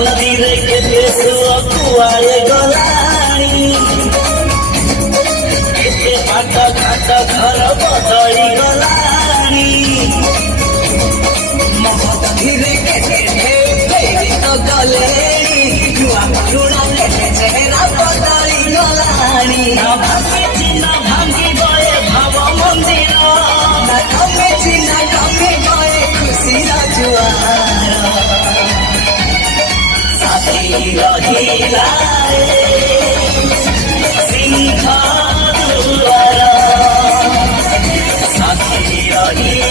मंदिर के सुआ कुआए गलानी केते घाट घाट घर बदली गलानी मंदिर के तो गलेनी जुआ जुड़ा चेहरा बदली गलानी भांगी चिन्ह भांगी गए भाव मंदिर कमे चिन्ह कमे गए खुशी जुआर साथी रहिला सिंह दुआर साथी रहिला